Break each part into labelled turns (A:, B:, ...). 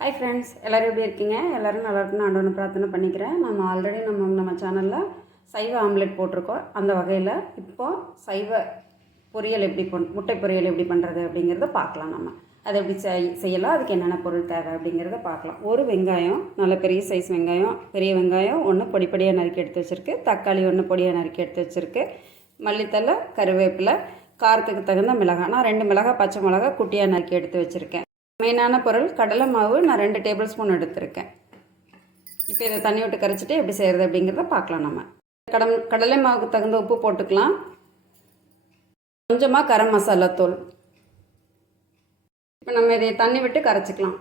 A: Hi friends எல்லோரும் எப்படி இருக்கீங்க? எல்லோரும் நல்லா இருக்குன்னு ஆண்டவனை பிரார்த்தனை பண்ணிக்கிறேன். நம்ம ஆல்ரெடி நம்ம நம்ம சேனலில் சைவ ஆம்லெட் போட்டிருக்கோம். அந்த வகையில் இப்போ சைவ பொரியல் எப்படி பண் முட்டை பொரியல் எப்படி பண்ணுறது அப்படிங்கிறத பார்க்கலாம் நம்ம. அதை எப்படி செய் செய்யலாம் அதுக்கு என்னென்ன பொருள் தேவை அப்படிங்கிறத பார்க்கலாம். ஒரு வெங்காயம் நல்ல பெரிய சைஸ் வெங்காயம் பெரிய வெங்காயம் ஒன்று பொடி பொடியாக நறுக்கி எடுத்து வச்சுருக்கு. தக்காளி ஒன்று பொடியாக நறுக்கி எடுத்து வச்சுருக்கு. மல்லித்தலை கருவேப்பிலை காரத்துக்கு தகுந்த மிளகாய். நான் ரெண்டு மிளகாய் பச்சை மிளகாய் குட்டியாக நறுக்கி எடுத்து வச்சுருக்கேன். மெயினான பொருள் கடலை மாவு நான் ரெண்டு டேபிள் ஸ்பூன் எடுத்திருக்கேன். இப்போ இதை தண்ணி விட்டு கரைச்சிட்டு எப்படி செய்கிறது அப்படிங்கிறத பார்க்கலாம் நம்ம. கடம் கடலை மாவுக்கு தகுந்த உப்பு போட்டுக்கலாம். கொஞ்சமாக கரம் மசாலா தூள். இப்போ நம்ம இதை தண்ணி விட்டு கரைச்சிக்கலாம்.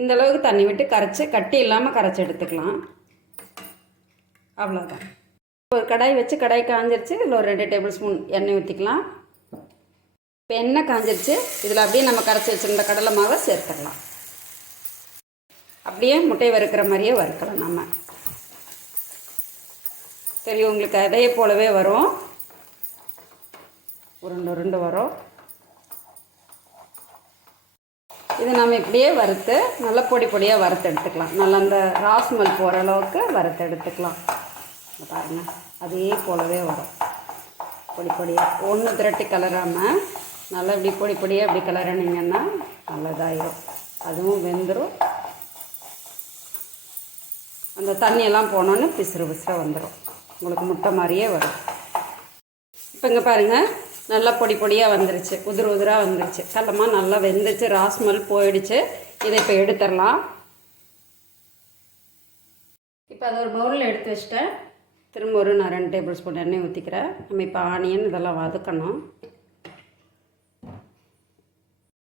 A: இந்த அளவுக்கு தண்ணி விட்டு கரைச்சி கட்டி இல்லாமல் கரைச்சி எடுத்துக்கலாம். அவ்வளோதான் ஒரு கடாய் வச்சு கடாய் காஞ்சிருச்சு. இதில் ஒரு ரெண்டு டேபிள் ஸ்பூன் எண்ணெய் ஊற்றிக்கலாம் இப்போ எண்ணெய் காஞ்சிருச்சு. இதில் அப்படியே நம்ம கரைச்சி வச்சுருந்த கடலை மாவை சேர்த்துடலாம். அப்படியே முட்டை வறுக்கிற மாதிரியே வறுக்கலாம் நம்ம. சரி உங்களுக்கு அதே போலவே வரும். உருண்டு உருண்டு வரும். இது நம்ம இப்படியே வறுத்து நல்லா பொடி பொடியாக வறுத்து எடுத்துக்கலாம். நல்லா அந்த ராஸ்மல் போகிற அளவுக்கு வறுத்து எடுத்துக்கலாம். பாருங்கள் அதே போலவே வரும். பொடி பொடியாக ஒன்று திரட்டி கலராமல் நல்லா இப்படி பொடி பொடியாக இப்படி கிளறினீங்கன்னா நல்லதாயிரும். அதுவும் வெந்துடும் அந்த தண்ணியெல்லாம் போனோன்னு பிசுறு பிசுற வந்துடும் உங்களுக்கு முட்டை மாதிரியே வரும். இப்போ இங்கே பாருங்கள் நல்லா பொடி பொடியாக வந்துருச்சு. உதிர் உதிராக வந்துருச்சு. சல்லமாக நல்லா வெந்துச்சு. ராஸ்மல் போயிடுச்சு. இதை இப்போ எடுத்துடலாம். இப்போ அதை ஒரு பவுலில் எடுத்து வச்சிட்டேன். திரும்ப ஒரு நான் ரெண்டு டேபிள் ஸ்பூன் எண்ணெய் ஊற்றிக்கிறேன் நம்ம இப்போ ஆனியன் இதெல்லாம் வதக்கணும்.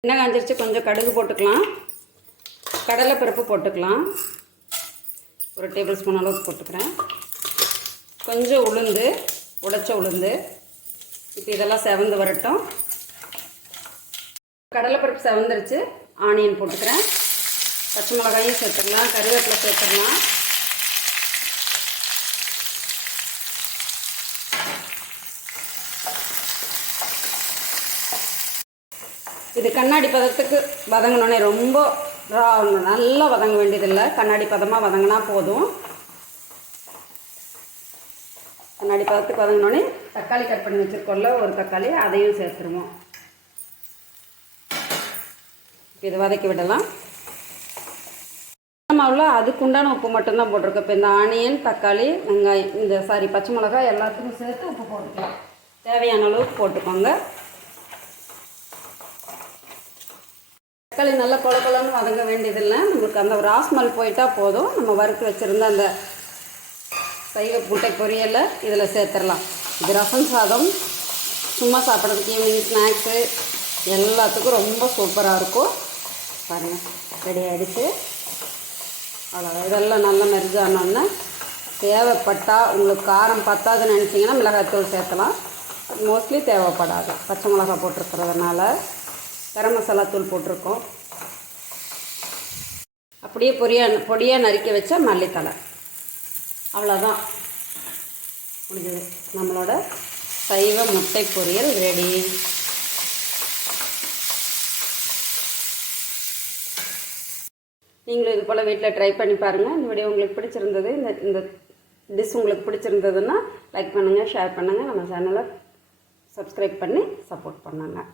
A: எண்ணெய் காஞ்சிருச்சு கொஞ்சம் கடுகு போட்டுக்கலாம். கடலைப்பருப்பு போட்டுக்கலாம். ஒரு டேபிள் ஸ்பூன் அளவுக்கு போட்டுக்கிறேன். கொஞ்சம் உளுந்து உடைச்ச உளுந்து. இப்போ இதெல்லாம் செவந்து வரட்டும். கடலைப்பருப்பு செவந்துருச்சு. ஆனியன் போட்டுக்கிறேன். பச்சை மிளகாயும் சேர்த்துக்கலாம் கருவேப்பிலை சேர்த்துக்கலாம். இது கண்ணாடி பதத்துக்கு வதங்கினோடனே ரொம்ப ரா நல்லா வதங்க வேண்டியதில்லை. கண்ணாடி பதமாக வதங்கினா போதும். கண்ணாடி பதத்துக்கு வதங்கினோடனே தக்காளி கட் பண்ணி வச்சுருக்கோம்ல ஒரு தக்காளி அதையும் சேர்த்துருவோம். இப்போ இதை வதக்கி விடலாம். மாவில் அதுக்குண்டான உப்பு மட்டும்தான் போட்டிருக்கோம். இப்போ இந்த ஆனியன் தக்காளி வெங்காயம் இந்த சாரி பச்சை மிளகாய் எல்லாத்துக்கும் சேர்த்து உப்பு போட்டுக்கலாம். தேவையான அளவுக்கு போட்டுக்கோங்க. தக்காளி நல்லா கொல கொலன்னு வதங்க வேண்டியதில்லை. நம்மளுக்கு அந்த ராஸ்மல் போயிட்டால் போதும். நம்ம வறுத்து வச்சுருந்த அந்த சைவ முட்டை பொரியலை இதில் சேர்த்துடலாம். இது ரசம் சாதம். சும்மா சாப்பிட்றதுக்கு ஈவினிங் ஸ்நாக்ஸு எல்லாத்துக்கும் ரொம்ப சூப்பராக இருக்கும். பாருங்கள் ரெடி ஆகிடுச்சு அவ்வளோதான் இதெல்லாம் நல்லா மெரிஜானோன்னா தேவைப்பட்டால் உங்களுக்கு காரம் பத்தாதுன்னு நினச்சிங்கன்னா மிளகாய்த்தூள் சேர்த்தலாம். மோஸ்ட்லி தேவைப்படாது. பச்சை மிளகாய் போட்டிருக்கிறதுனால. கரம் மசாலா தூள் போட்டிருக்கோம். அப்படியே பொரியாக பொடியாக நறுக்கி வச்ச மல்லித்தலை அவ்வளோதான் முடிஞ்சது. நம்மளோட சைவ முட்டை பொரியல் ரெடி நீங்களும் இது போல் வீட்டில் ட்ரை பண்ணி பாருங்கள் இந்த வீடியோ உங்களுக்கு பிடிச்சிருந்தது இந்த இந்த டிஷ் உங்களுக்கு பிடிச்சிருந்ததுன்னா லைக் பண்ணுங்கள் ஷேர் பண்ணுங்கள் நம்ம சேனலை சப்ஸ்கிரைப் பண்ணி சப்போர்ட் பண்ணுங்கள்